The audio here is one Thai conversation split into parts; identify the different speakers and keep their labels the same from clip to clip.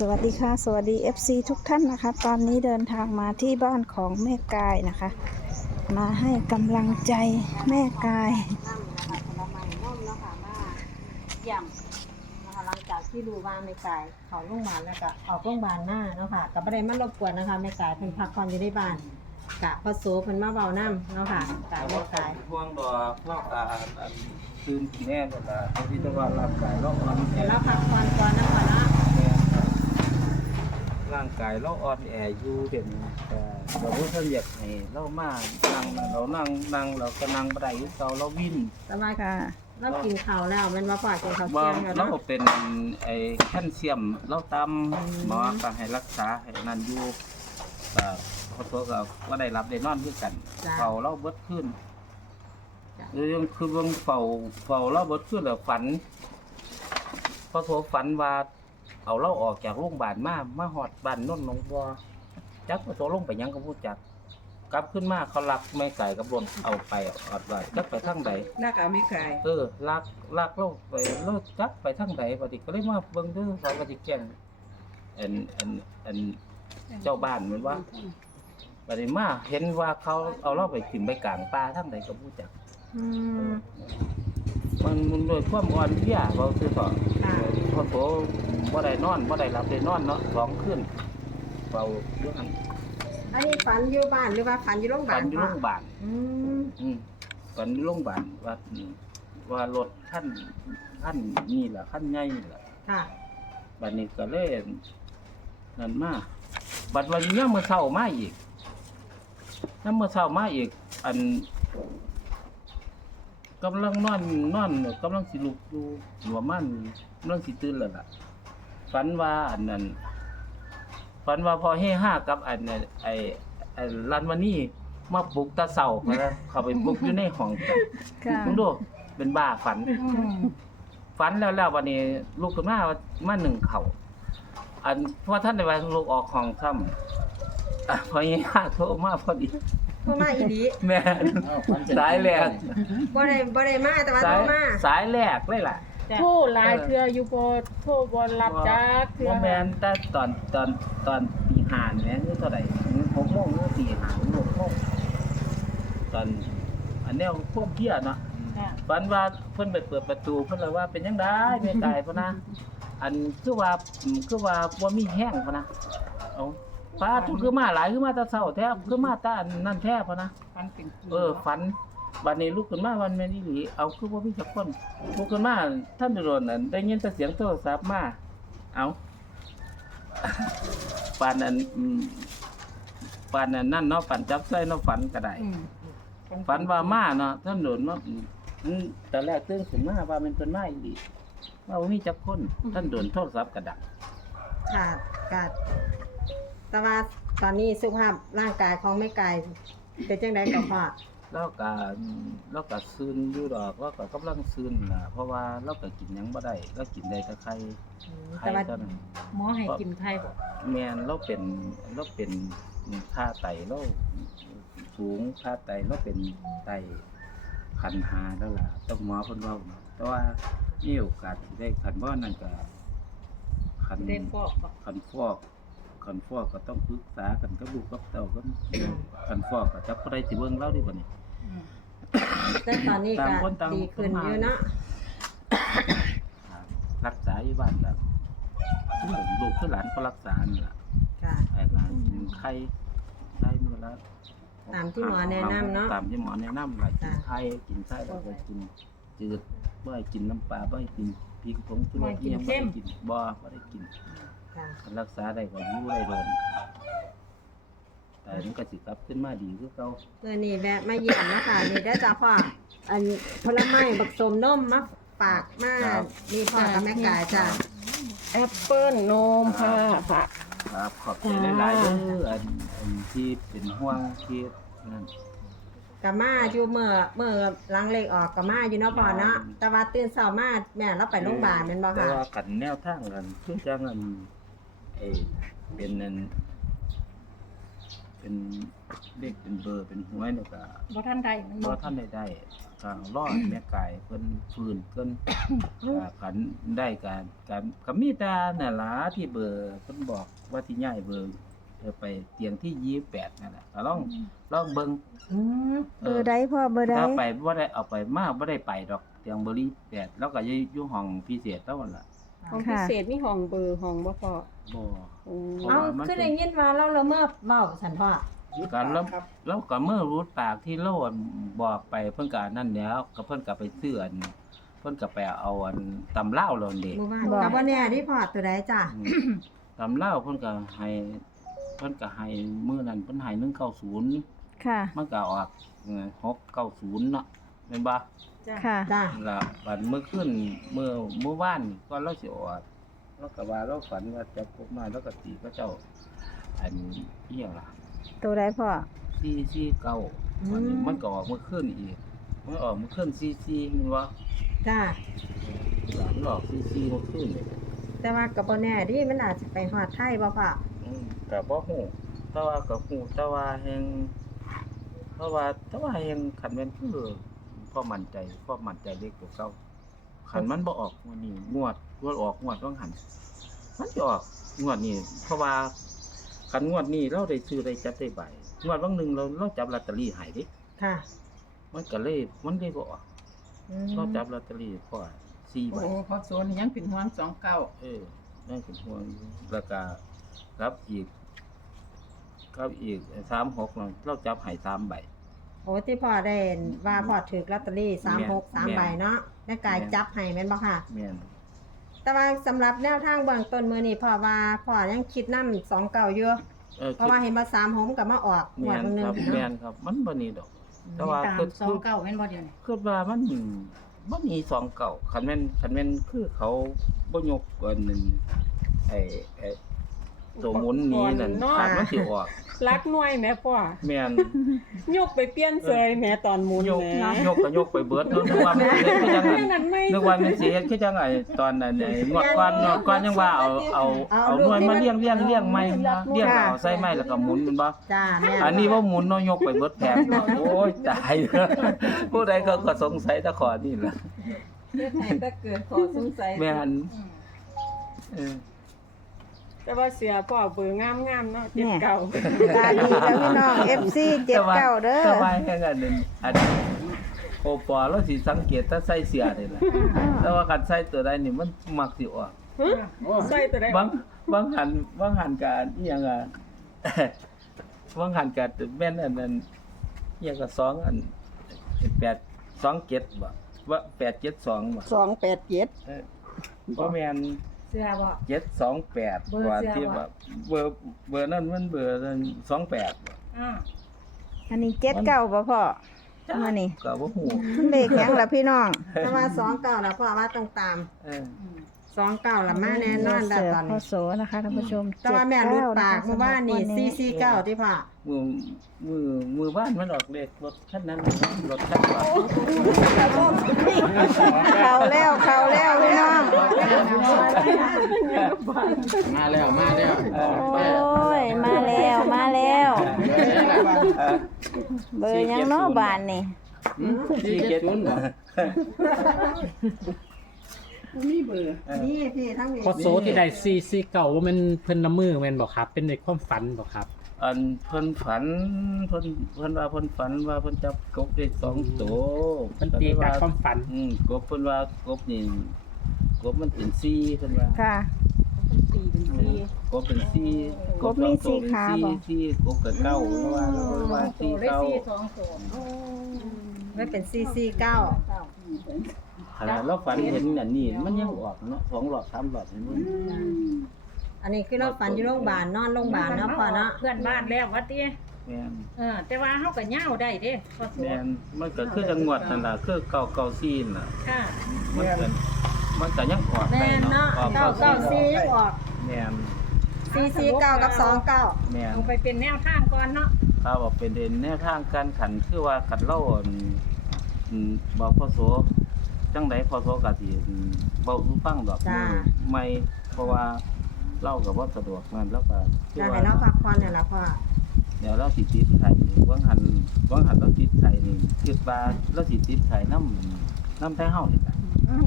Speaker 1: สวัสดีค่ะ สวัสดี FC ทุกท่านนะคะ ตอนนี้เดินทางมาที่บ้านของแม่กายนะคะ มาให้กำลังใจแม่กาย
Speaker 2: ผลไม้น่มเนาะค่ะมาเยี่ยมนะคะหลังจากที่รู้ว่าแม่กายเขาโรงพยาบาลแล้วก็ออกโรงพยาบาลหน้าเนาะค่ะก็บ่ได้มารบกวนนะคะแม่กายเพิ่นพักผ่อนอยู่ในบ้านกะพอโซเพิ่นมาเว้านํเนาะค่ะกะแม่กาย
Speaker 3: ห่วงดอกนอกตาอันตื่นแน่ก็ละที่จะว่าร่างกายเราอ่อนแอ
Speaker 2: เดี๋ยวเราพักผ่อนก่อนนะก่อนเนาะ
Speaker 3: ร่างกายเราอ่อนแออยู่เด่นแต่เราบ่ทันอยากให้เรามานั่งเรานั่งนั่งเราก็นั่งบ่ได้คือเก่าเราวิ่น
Speaker 2: สบาย
Speaker 1: ค่ะ
Speaker 2: เรากินข้าวแล้วแมันว่าพ่อกินข้าว
Speaker 3: ว่า
Speaker 2: เที่ยงแล้ว
Speaker 3: เรา
Speaker 2: เนาะ
Speaker 3: เป็นไอ้แคลเซียมเราต่ำหมอก็ให้รักษาให้นั่นอยู่ก็ขอโทษก็บ่ได้รับได้นอนคือกันเขาเราเบิดขึ้นเรื่องคือเบิ่งเฝ้าเฝ้าเราเบิดขึ้นแล้วฝันพอโทรฝันว่า เอาเราออกจากโรงพยาบาลมามาหอดบ้านโนนหนองบัวจักว่าตัวลงไปหยังก็พูดจัก กลับขึ้นมาเขาลักไม่ไก่กับรถเอาไปเออดไว้จักไปทางใด
Speaker 4: นักเอาไม่ขาย
Speaker 3: เออลักลักเราไปเราจักไปทางใดปฏิก็เลยมาเบิ่งเด้อเขาก็สิแจ้งอันอันอันเจ้าบ้านเหมือนว่าบัดนี้มาเห็นว่าเขาเอาเราไปขึ้นไปกลางป่าทางใดก็พูดจัก
Speaker 2: อืม
Speaker 3: มันมันโดยความอ่อนเพลียเบาซื่อต่อ
Speaker 2: ค่ะ
Speaker 3: พอโต บ่ได้นอนบ่ได้หลับได้นอนเนาะสองคืนเบาเรื่องอัน
Speaker 2: อันนี้ฝันอยู่บ้านหรือว่าฝันอยู่โรงพยาบา
Speaker 3: ฝั
Speaker 2: ล
Speaker 3: นอยู่โรงพยาบาล
Speaker 2: อืม
Speaker 3: อืมฝันอยู่โรงพยาบาลว่าอืมว่ารถคันคันนี่ล่ะคันใหญ่นี่ล่ะ
Speaker 2: ค่ะ
Speaker 3: บัดนี้ก็เลยนั่นมาบัดวันนี้ยังมื้อเช้ามาอีกยังมื้อเช้ามาอีก อันกำลังนอนนอนกำลังสิลุกอยู่หัวมันกำลังสิตื่นแล้วล่ะ ฝันว่าอันนั้นฝันว่าพอเฮห้ากับอันนั้นไอ้ไอ้รันวันนี้มาปลุกตาเสาเขาแล้วเขาไปปลุกอยู่ในห้องกัน
Speaker 1: ค่ะ
Speaker 3: มึงดูเป็นบ้าฝันฝันแล้วแล้ววันนี้ลูกขึ้นมามาหนึ่งเขาอันเพราะท่านในวันลูกออกห้องซ้ำอะพอเฮห้าโทรมาพอดี
Speaker 2: พ่อมาอีหลี
Speaker 3: แม่น สายแรก
Speaker 2: บ่ได้บ่ได้มาแต่ว่า
Speaker 3: สา
Speaker 2: โท
Speaker 3: ย
Speaker 2: รมา
Speaker 3: สายแรกเลยล่ะ
Speaker 4: โทรหลายเทื่ออยู่บ่โทรบ่รับจักเทื่อ
Speaker 3: โมแมนแต่ตอนตอนตอนตีห้าเนี่ยคือเท่าไหร่หกโมงหรือตีห้าหรือหกโมงตอนอันแนวพวกเพี้ยเนาะ
Speaker 4: ค่ะ
Speaker 3: ฝันว่าเพิ่นไปเปิดประตูเพิ่นเลยว่าเป็นยังไงแม่ไก่พ่นนะ อันคือว่าอืมคือว่าบ่มีแห้งพ่นนะเอาฟ้าทุกคือมาหลายคือมาแตะเช้าแท้คือมาแตาอันนั่นแท้พ่นนะ
Speaker 4: ฟันเป็น
Speaker 3: เออฝัน บัดนี้ลุกขึ้นมาวันแม่นอีหลีเอาคือบ่มีสักคนลุกขึ้นมาท่านโดนนั่นได้ยินแต่เสียงโทรศัพท์มาเอาปานนั้นอืมปานนั้นนั่นเนาะฝันจับใส่เนาะฝันก็ได้
Speaker 4: อืม
Speaker 3: ฝันว่ามาเนาะท่านโดนมาอืมอืมตอนแรกตื่นขึ้นมาว่ามันเป็นมาอีหลีว่าบ่มีจักคนท่านโดนโทรศัพท์กระดัก
Speaker 2: ค่ะก็แต่ว่าตอนนี้สุขภาพร่างกายของแม่กายเป็นจังไดก็พ่อ
Speaker 3: แล้วก็อืมแล้วก็ซึนอยู่ดอกแล้วก็กำลังซึนน่ะ เพราะว่าเราก็กินหยังบ่ได้เรากินได้แต่ไข่
Speaker 2: อืม
Speaker 3: ไข่
Speaker 2: แต่ว่า
Speaker 3: เท่านั้น
Speaker 4: หมอให้กินไทยบ่
Speaker 3: แม่นเราเป็นเราเป็นค่าไตเราสูงค่าไตเราเป็นไตคันหาแล้วล่ะต้องหมอเพิ่นเว้าเนาะแต่ว่ามีโอกาสที่ได้คันบ่นั่นก็คัน
Speaker 4: ได้ฟอกบ่
Speaker 3: คันฟอก คันฟอกก็ต้องปรึกษากันกับลูกกับเต้ากันคันฟอกก็จักบ่ได้สิเบิ่งเราดีบ่นี่
Speaker 4: อืม
Speaker 2: แต่ตอนนี้
Speaker 3: ต่า
Speaker 2: ก็
Speaker 3: งคนต่าง
Speaker 2: ดีขึ้นอยู่เนาะ
Speaker 3: รักษาอยู่บ้านก็ลูกคือหลานก็รักษานี่ล่ะ
Speaker 2: ค่ะ
Speaker 3: ไอ้ก็กินไข่ได้มื้อละ
Speaker 2: ตามที่หมอแนะนำเนาะ
Speaker 3: ตามที่หมอแนะนำล่ะกิน
Speaker 2: จ้ะ
Speaker 3: ไข่กินไส้แล้วก็กินจืดบ่ให้กินน้ำปลาบ่ให้กินพริกผงชูรสอิหยังบ่ได้กินบ่บ่ได้กิน
Speaker 2: ค่ะ
Speaker 3: รักษาได้ก็อยู่ได้โดนแต่มันก็สิกลับขึ้นมาดีคือเก่า
Speaker 2: เมื่อนี้แวะมาเยี่ยมเนาะค่ะนี่ได้อจ้าพ่ออันผลไม้บักสมนมมาฝากมานี่พ่อกับแม่กายจ้า
Speaker 4: แอปเปิ้ลนมค่ะค่ะ
Speaker 3: ครับขอบใจหลายๆเด้ออันอันที่เป็นห่วงที่นั่น
Speaker 2: กับมาอยู่เมื่อเมื่อหลังเลขออกกับมาอยู่เนาะพ่อเนาะแต่ว่าตื่นเช้ามาแม่เราไปโรงพยาบาลแม่นบ่
Speaker 3: แต่
Speaker 2: ค่ะ
Speaker 3: ว่ากันแนวทางกันคือจังอัน ไอ้เป็นนั่นเป็นเลขเป็นเบอร์เป็นหวยเนี่ยก็
Speaker 4: บ่ทันใดมัน
Speaker 3: บ่
Speaker 4: บ่
Speaker 3: ท่านได้ได้คก็รอดแม่ไก่เพิ่นฟื้นเพิ่นก็กันได้การการก็มีแต่นั่นล่ะที่เบอร์เพิ่นบอกว่าที่ย้ายเบอร์เออไปเตียงที่28นั่นแหละก็ลองลองเบิ่ง
Speaker 2: อืม
Speaker 1: เบอร์ใดพ่อเบอร์ใด
Speaker 3: ถ้าไปบ่ได้เอาไปมาบ่ได้ไปดอกเตียงเบอร์รี่8แล้วก็อยู่อยู่ห้องพิเศษแล้วนั่นล่ะ
Speaker 4: ของพิเศษมีห้องเบอร์ห้องบ่พอ
Speaker 3: บ่
Speaker 4: อืม
Speaker 3: เพราะ
Speaker 2: เอา
Speaker 3: ว่ามัน
Speaker 2: คือ
Speaker 3: เป็
Speaker 2: ได้
Speaker 3: น
Speaker 2: ยินว่าเราละเมิดเว้าสันพ่อ
Speaker 3: การแล้วแล้วก็เมื่อรู้ปากที่เราอั่นบอกไปเพิ่นก็นั่นแล้วก็เพิ่นก็ไปซื้ออันเพิ่นก็ไปเอาอันตำเหล้าแล้วนี่
Speaker 2: หมู่บ้านกับว่าแน่ที่พอตัวใดจ้ะ
Speaker 3: อืมตำเหล้าเพิ่นก็ให้เพิ่นก็ให้มื้อนั้นเพิ่นให้190
Speaker 1: ค่ะ
Speaker 3: มันก็ออกเอ่อ690เนาะแม่นบ่
Speaker 1: ค่ะ
Speaker 2: จ้ะ
Speaker 3: แล้วบัดมื้อคืนมื้อเมื่อวานก่อนเราสิออกเราก็ว่าเราฝันว่าจับกบมาแล้วก็ตีเขาเจ้า อันเอียงล่ะ
Speaker 1: ตัวใดพ่อ
Speaker 3: ซี่ซี่เก้าวันนี้มันก็ออกเมื่อคืนอีกมันออกเมื่อคืนซี่ซี่มันว่า
Speaker 2: จ้ะ
Speaker 3: หลังออกซี่ซี่เมื่อคืนเลย
Speaker 2: แต่ว่ากับบ่แน่ดิมันอาจจะไปฮอดไทยบ่พ่อ
Speaker 3: อืมแต่บ่ฮู้แต่ว่าก็ฮู้แต่ว่าแฮงเพราะว่าแต่ว่าแฮงคันแม่นคือ พอมั่นใจพอมั่นใจเลขตัวเก่าคันมันบ่ออกงวดนี้งวดงวดออกงวดต้องหัน มันสิออกงวดนี้เพราะว่าคันงวดนี้เราได้ซื้อได้จับได้ใบงวดบางหนึงเราเราจับลอตเตอรี่ให้เดิ
Speaker 2: ค่ะ
Speaker 3: มันก็เลยมันเลยบ่ออก
Speaker 2: อืม
Speaker 3: เราจับลอตเตอรี่พอสี่ใบ
Speaker 5: โอ้พอโซนยังเป็นห้อนสองเก้า
Speaker 3: เออนั่นคือห่วงราคารับอีกครับอีกสามหกเราจับให้สามใบ
Speaker 2: โอ้ที่พ่อได้ว่าพ่อถือลอตเตอรี่
Speaker 3: แม่น
Speaker 2: 36 3ใบเนาะแม่กาย
Speaker 3: แม่น
Speaker 2: จับให้แม่นบ่ค่ะ
Speaker 3: แม่น
Speaker 2: แต่ว่าสำหรับแนวทางเบื้องต้นมื้อนี้พ่อว่าพ่อยังคิดนำ2เก่าอยู่
Speaker 3: เออ
Speaker 2: เพราะว่าเห็นว่า3หมกับมาออกงว
Speaker 3: แม่
Speaker 2: ด
Speaker 3: น
Speaker 2: มื้อนึ
Speaker 3: ค
Speaker 2: ง
Speaker 3: รับแม่
Speaker 2: เนาะ
Speaker 3: นครับ มันบ่นี่ดอก แต่ว่า
Speaker 5: ตาม
Speaker 3: คือ
Speaker 5: สองเก้าแม่นบ่เดียวนี่
Speaker 3: คือว่ามันบ่มีสองเก่าคันแม่นคันแม่นคือเขาบ่ยกอันหนึงไอ้ไอ้ ตัวหมุนนี้นั่น
Speaker 4: เนาะ
Speaker 3: ขาดมันสิออก
Speaker 4: รักหน่วยแม่พ่อ
Speaker 3: แม่น
Speaker 4: ยกไปเปลี่ยนเสยแม่ตอนหมุน
Speaker 3: ยก
Speaker 4: แหม่
Speaker 3: ยกก็ยกไปเบิดเนาะนึกว่ามันสิเฮ็ดคือจังไง
Speaker 4: แม่นั่นไม่
Speaker 3: นึกว่ามันสิเฮ็ดคือจังไงตอนนั้นไอ้งวดก่อนงวดก่อนยังว่าเอาเอาเอาหน่วยมาเลี้ยงเลี้ยงเลี้ยงไม้เลี้ยงแล้วเอาใส่ไม้แล้วก็หมุนแมันบ่
Speaker 2: จ้าแม่
Speaker 3: อันนี้ว่าหมุนเนาะยกไปเบิดแผงเนาะโอ้ยตายผู้ใดเขาก็สงสัยแตะขอนี่ล่ะ
Speaker 5: เฮ็ดให้ถ้าเกิดขอสงสัย
Speaker 3: แม่นเออ
Speaker 4: แต่ว่าเสียพ่อเบอร์งามๆเนาะเจ็ด
Speaker 1: แม่
Speaker 4: เก่า
Speaker 1: ตาดีแล้วพี่น้อง FC เจ็ดเก้าเด้อ
Speaker 3: สบายแค่นั้นนึงอันโอปอแล้วสิสังเกตถ้าใส่เสียนี่ล่ะแต่ว่าคันใส่ตัวใดนี่มันมักสิออก
Speaker 4: ใส่ตัวใด
Speaker 3: บางบางหันบางหันการอีหยังอะ บางหันการแม่นอันนั้นอีหยังก็สองอันแปดสองเจ็ดบ่ว่าแปดเจ็ดสองบ่
Speaker 1: สองแปดเจ็ด
Speaker 3: เออบ่แม่น
Speaker 5: เสื้อบ่
Speaker 3: เจ็ดสองแปด
Speaker 5: เบอร์
Speaker 3: ว่า
Speaker 5: เสื้อ
Speaker 3: ที่
Speaker 5: บ่
Speaker 3: แบบเบอร์เบอร์นั้นมันเบอร์นั้นสองแปดบ่
Speaker 5: อ่า
Speaker 1: อันนี้เจ็ดเก้าป่ะพ่อมานี่
Speaker 3: ก็บ่ฮู้
Speaker 1: มันเลขหยังล่ะพี่น้อง
Speaker 2: แต่ว่า2เก่าแล้วพ่อว่าต้องตาม
Speaker 3: เออ
Speaker 2: 2เก่าละมาแน่นอนแล้ว
Speaker 1: เสือ
Speaker 2: ตอน
Speaker 1: พ่อ
Speaker 2: นี้
Speaker 1: โสนะคะท่านผู้ชม
Speaker 2: แต่ว่าแม่รูดปาก
Speaker 1: 79
Speaker 2: เมื่อวานนี่
Speaker 1: สำหรับวันนี้
Speaker 2: 449ที่พ่อ
Speaker 3: มือมือมือบ้านมันออกเลขรถคันนั้นรถคันว่า
Speaker 1: เขาแล้วเขาแล้วพี่น้อง
Speaker 6: มาแล้วมาแล้ว
Speaker 3: เออ
Speaker 1: โอ้ยมาแล้วมาแล้ว
Speaker 3: เออ
Speaker 1: เบอร์หยังเนาะบานนี่
Speaker 3: สี่เจ็ดศูนย์ บ่
Speaker 5: มีเบอร์
Speaker 3: เออ
Speaker 2: นี่พี่ทั้งนี้
Speaker 7: พอโซที่ได้ซีซีเก่าว่ามันเพิ่นละมือแม่นบอกครับ เป็นในความฝันบอกครับ
Speaker 3: อันเพิ่นฝันเพิ่นเพิ่นว่าเพิ่นฝันว่าเพิ่นจับกบได้สองตัว
Speaker 7: เพิ่นตีจากความฝัน
Speaker 3: อืมกบเพิ่นว่ากบนี่กบมันเป็นซี่เพิ่นว่า
Speaker 1: ค่ะ
Speaker 5: ตีเป็นสี
Speaker 3: กบเป็นซี่
Speaker 1: กบมีสี่ขาบ่
Speaker 3: ซี่กบกับเก้าเพราะว่าเพราะว่า
Speaker 5: โต
Speaker 3: ซี่
Speaker 5: ได้
Speaker 3: เก้า
Speaker 5: สีสองโต
Speaker 2: ไม่เป็น449
Speaker 5: เก้า
Speaker 3: ขนาดเราฝันเห็นอันนี้มันยังออกเนาะสองหลอดสามหลอดเห็นมั้ย
Speaker 2: อันนี้คือเราฝันอยู่โรงพยาบาลนอนโรงพยาบาลเนาะพ่อเนาะ
Speaker 5: เพื่อนบ้านแล้วว่าติ
Speaker 3: แม่น
Speaker 5: เออ แต่ว่าเฮาก็ย่าวได้เด้พอโซ
Speaker 3: แม่นมันก็คือจังหวัดนั่นล่ะคือเก้าเก้าซี่น่ะ
Speaker 5: ค่ะ
Speaker 3: มันก็มันก็ยังออก
Speaker 2: แม่
Speaker 3: ได้
Speaker 2: น
Speaker 3: เนาะ
Speaker 2: เนาะ
Speaker 3: ออกเก้าซี่
Speaker 2: 994ยังออก
Speaker 3: แม่น
Speaker 2: 449กับ29
Speaker 3: แม่น
Speaker 5: เอาไปเป็นแนวทางก่อนเนาะ
Speaker 3: ถ้าบอกเป็นเด่นแนวทางการขันคือว่าขันเล่าอั่นอืมบอกพ่อโส จังไดพ่อโสก็สิอืมเบาสู่ฟังดอก
Speaker 2: จ้า
Speaker 3: ไม่เพราะว่าเล่ากับว่าสะดวกนั่นแล้วก็คือ
Speaker 2: จะ
Speaker 3: ว่า
Speaker 2: ให้เราพักผ่อนนี่ล่ะพ่อ
Speaker 3: เดี๋ยวเราสิติดไข่ว่างหันว่างหันเราติดไข่นี่คิดว่าเราสิติดไข่น้ำน้ำไทยเฮานี่ล่ะ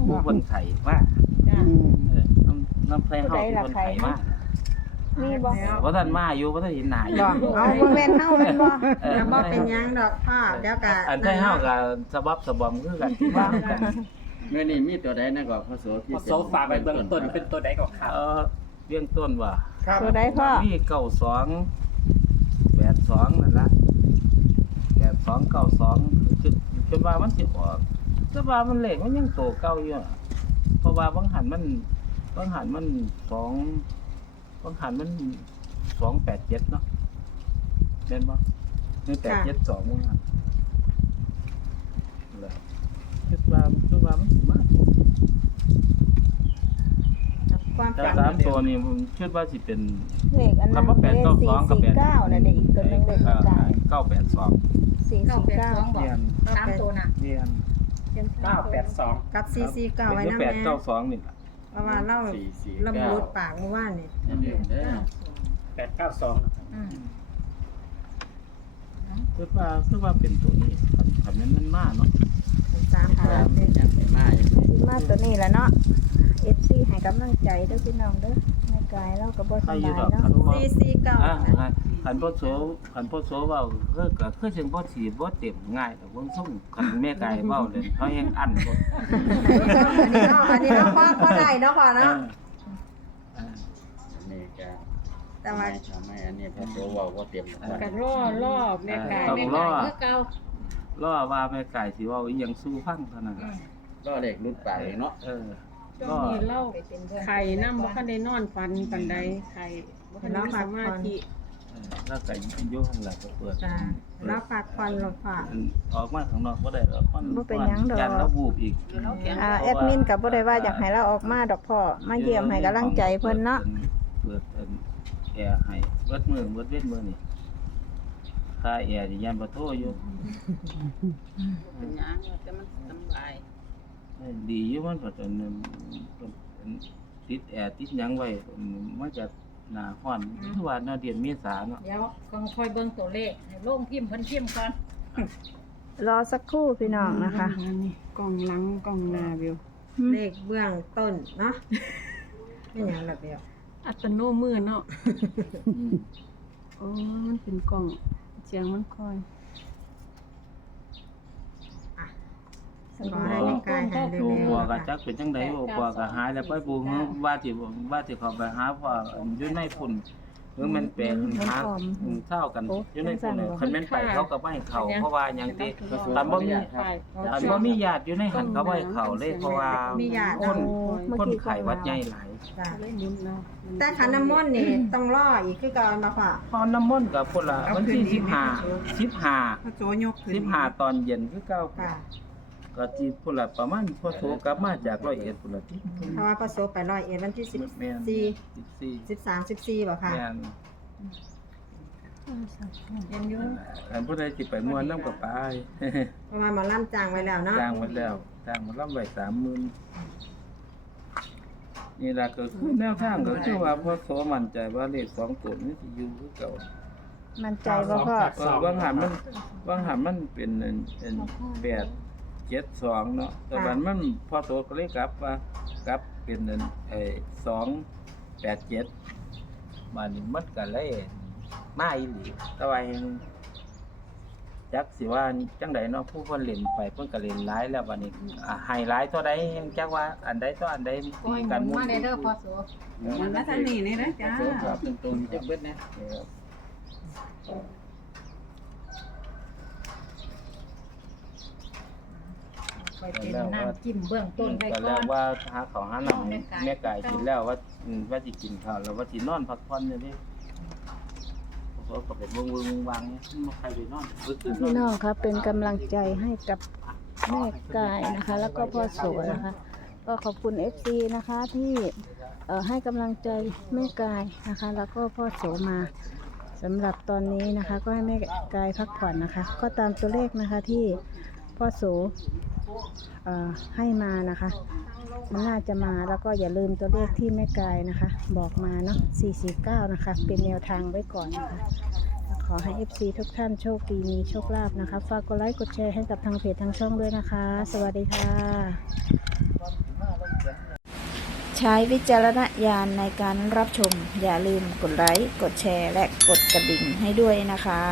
Speaker 3: ผู้คนไข่มาก
Speaker 5: จ้ะ
Speaker 1: อืม
Speaker 3: เออน้ำน้ำไทยเฮาผู้คนไข่มาก
Speaker 1: มีบ่
Speaker 3: เพราะท่านมาอยู่เพราะท่านเห็นหน้าอยู่
Speaker 1: บ่เอาบ่แม่นเฮาแม่นบ่
Speaker 3: เออ
Speaker 2: แล้วบ่เป็นหยังดอกพ่อเดี๋ยวก็
Speaker 3: อันไทยเฮากับสบับสะบอมคือกันที่ว่ากัน
Speaker 6: เมื่อนี้มีตัวใดนะก็พระโสที่
Speaker 7: พอโซฟาไปเบื้องต้นเป็นตัวใดก่อนครับ
Speaker 3: เออเบื้องต้นว่า
Speaker 1: ตัวใดพ่อ
Speaker 3: มีเก้าสองแปดสองนั่นละแปดสองเก้าสองจนจนว่ามันสิออกแต่ว่ามันเลขมันยังโตเก้าอยู่อะเพราะว่าบางหันมันบางหันมันสองบางหันมันสองแปดเจ็ดเนาะเล่นปะหนึ่งแปดเจ็ดสองบางหันเลยคิดว่าคิด ว่ามันสิมาก
Speaker 2: ความ
Speaker 3: แต่
Speaker 2: จำ
Speaker 3: สามตัวนี่ผมคิดว่าสิเป็น
Speaker 1: เลขอันนั้น
Speaker 3: คำว่าแปด
Speaker 1: เลข
Speaker 3: เก้าสองกับแปด
Speaker 1: 449นั่นเด้อีกตัวหนึงเลขกาย
Speaker 3: เก้าแปดสอง
Speaker 5: เก้าแปดสอง
Speaker 1: 449
Speaker 5: บอกสามตัวน่ะ
Speaker 3: เรียน
Speaker 7: 982
Speaker 2: กับ449ไว้
Speaker 3: เป็น
Speaker 2: นำ
Speaker 3: แปด
Speaker 2: แม่
Speaker 3: เก้าสองนี่ล่ะ
Speaker 2: เพราะว่าเรา
Speaker 6: สี่สี่
Speaker 2: ละ
Speaker 6: เก้า
Speaker 2: มุดปากเมื่อวานนี่
Speaker 6: อย่าลืมเด้อ
Speaker 7: 892
Speaker 5: อืม
Speaker 3: คือว่าคือว่าเป็นตัวนี้คันคันนั้นมันมากเนาะ
Speaker 2: สามตัวเนี่ย
Speaker 6: ยังสิมาอยู่
Speaker 1: สิมาตัวนี้แหละเนาะ FC ให้กำลังใจเด้อพี่น้องเด้อแม่กายเราก็บ่
Speaker 3: ใค
Speaker 1: ส
Speaker 3: รอยู่
Speaker 1: บาย
Speaker 3: ดอก
Speaker 1: เนาะ
Speaker 3: คันพ่อ
Speaker 2: 449
Speaker 3: อ่า
Speaker 2: นะ
Speaker 3: คันพ่อโสคันพ่อโสเว้าคือก็คือจังบ่สีบ่เต็มง่ายแต่เบิ่งส่งคันแม่กายเว้าเลยเขายังอั้นบ่
Speaker 2: อันนี้เนาะอันนี้เนาะพ่อพ่อได้เนาะพ่อ
Speaker 3: เอ
Speaker 2: เนาะ
Speaker 3: อเออ
Speaker 6: อันนี้ก็
Speaker 2: แต่ว่า
Speaker 6: ไม่ทำให้อันนี้พระโสเว้าบ่เต็มทุกวัน
Speaker 4: กันล่อล่อแม่กาย
Speaker 3: ต้อง
Speaker 5: แม่
Speaker 3: ร
Speaker 5: ไก่
Speaker 3: อ
Speaker 5: คือเก่าร
Speaker 3: อว่าแม่กายสิเว้าอีหยังสู้ฟังเท่านั้น
Speaker 5: อื
Speaker 3: ล่ะ
Speaker 5: ม
Speaker 6: ก็เด็กรุดปากเองเนาะ
Speaker 3: เออ
Speaker 4: ช่วงนี้เล่าไข่น้ำบ่คันได้นอนฟันปันใดไข่บ่คันได้สมาธิ
Speaker 3: เออแล้วก็อยู่ข้างหลังก็เปิด
Speaker 2: จ้ารับปากควันหรอกพ่อ
Speaker 3: ออกมาข้างนอกบ่ได้หรอกมัน
Speaker 1: บ่เป็นหยังดอก
Speaker 3: ยันแล้ววูบอีก
Speaker 1: อ่าแอดมินก็บ่ได้ว่าอยากให้เราออกมาดอกพ่อมาเยี่ยมให้กำลังใจเพิ่นเนาะ
Speaker 3: เปิดเอิ้นแอร์ให้เบิดมือเบิดเวทมือนี่ค่าแอร์นี่ยันบ่โทรอยู่
Speaker 5: เป็นหยังแต่มันสำบาย
Speaker 3: เออ ดีอยู่มันก็จนติดแอร์ติดหยังไว้มันจะหน้าร้อนคือว่าเนาะเดือนเมษาเนาะ
Speaker 5: เดี๋ยวกองคอยเบิ่งตัวเลขให้ลงพิมพ์เพิ่นพิมพ์ก่อน
Speaker 1: รอสักครู่พี่น้องนะคะ
Speaker 4: อันี่กล่องหลังกล่องหน้าวิว
Speaker 2: เลขเบื้องต้นเนาะไม่หยังหรอกเดียว
Speaker 4: อัตโนมือเนาะ
Speaker 3: อืม
Speaker 4: โอ้มันเป็นกล่องเสียงมันคอย
Speaker 2: ขอให้แม่กายหายเร็
Speaker 3: โอ้
Speaker 2: ว
Speaker 3: บัว
Speaker 2: ๆ
Speaker 3: ก็
Speaker 2: ค่ะ
Speaker 3: จักเป็นจังได๋บ่บัวก็หายแล้วไปบูฮึว่าสิว่าสิเข้าไปหาพ่ออยู่ในฝุ่นหรือมันเป็นหาเท่ากันอยู่ในฝุ่นคันแม่นไปเขาก็บ่ให้เข้าเพราะว่าหยังติอันบ่มีอันบ่มีญาติอยู่ในหันก็บ่ให้เข้าเลยเพราะว่า
Speaker 2: มีญาติ
Speaker 3: คน
Speaker 1: เมื่อ
Speaker 3: คน
Speaker 1: กี้
Speaker 3: ไข้หวัดใหญ่หลาย
Speaker 2: จ้ะ
Speaker 4: เลยหมุนเนาะ
Speaker 2: แต่ขันน้ำมนต์นี่ต้องรออีกคือก่อนมาฝาก
Speaker 3: พอน้ำมนต์กับพุ่นละวันที่15 15
Speaker 2: พระโจยกขึ้น
Speaker 3: 15ตอนเย็นคือเก่า
Speaker 2: ค่ะ
Speaker 3: ก็ที่พุ่นละประมาณพอโทรกลับมาจากร้อยเอ็ดพุ่นละที่
Speaker 2: เพราะว่าพระโสไปร้อยเอ็ดวันที่สิบ
Speaker 3: แม่น
Speaker 2: สี่
Speaker 3: 14
Speaker 2: สิบสามสิบสี่บ่ค่ะ
Speaker 3: แม่น
Speaker 5: ยังอยู่
Speaker 3: อันผู้ใดสิไปม่วนนำก็ไป
Speaker 2: เพราะว่าหมาล่ำจางไว้แล้วเนาะ
Speaker 3: จ้างหมดแล้วจ้างหมดลำไว้30,000นี่ล่ะก็คือแนวทางก็คือว่าพอโสมั่นใจว่าเลขสองตัวนี้สิอยู่คือเก่า
Speaker 1: มั่นใจบ่พ่อ
Speaker 3: เออบางหันมันบางหันมันเป็นอันเป็นแปด เจ็ดสองเนาะแต่บันมันพอโตก็เลยกลับว่ากลับเป็นอันไอ้สองแปดเจ็ดบานนี้มันก็เลยมาอีหลีแต่ว่ายังจักสิว่าจังใดเนาะผู้คนเล่นไปเพิ่นก็เล่นหลายแล้วบัดนี้อ่าไฮไลท์ตัวใดยังจักว่าอันใดตัวอันใด
Speaker 5: โอ้ย
Speaker 3: ตี
Speaker 5: ห
Speaker 3: กัน
Speaker 5: มุน
Speaker 3: มุ่
Speaker 5: มาได้เด้อพอโส
Speaker 6: มันมาทางนี้นี่นะจ้าครับตรงๆจักเบิดนะ
Speaker 5: คอยเป็นน้ำจิ้มเบื้องต้นไว้
Speaker 3: ก็
Speaker 5: ก่
Speaker 3: แล้
Speaker 5: อ
Speaker 3: วน ว่าหาของหาน้ำ
Speaker 5: แม่ไก่
Speaker 3: แม่ไก่กินแล้วว่าอืมว่าสิกินข้าวแล้วว่าสินอนพักผ่อนอยู่นี่เขาก็เป็นวงวงวางเนี่ยไม่ใครไปนอนบึกขึ้
Speaker 1: พี่
Speaker 3: น้
Speaker 1: องครับเป็นกำลังใจให้กับแม่กายนะคะ แล้วก็พ่อโสนะคะ ก็ขอบคุณ FC นะคะที่เอ่อให้กำลังใจแม่กายนะคะ แล้วก็พ่อโสมาสำหรับตอนนี้นะคะ ก็ให้แม่กายพักผ่อนนะคะ ก็ตามตัวเลขนะคะที่พ่อโส ให้มานะคะ มันน่าจะมาแล้วก็อย่าลืมตัวเลขที่แม่กายนะคะ บอกมาเนาะ449 นะคะ เป็นแนวทางไว้ก่อนนะคะขขอให้ FC ทุกท่านโชคดีมีโชคลาภนะคะ ฝากกดไลค์กดแชร์ให้กับทางเพจทางช่องด้วยนะคะ สวัสดีค่ะ ใช้วิจารณญาณในการรับชม อย่าลืมกดไลค์กดแชร์และกดกระดิ่งให้ด้วยนะคะ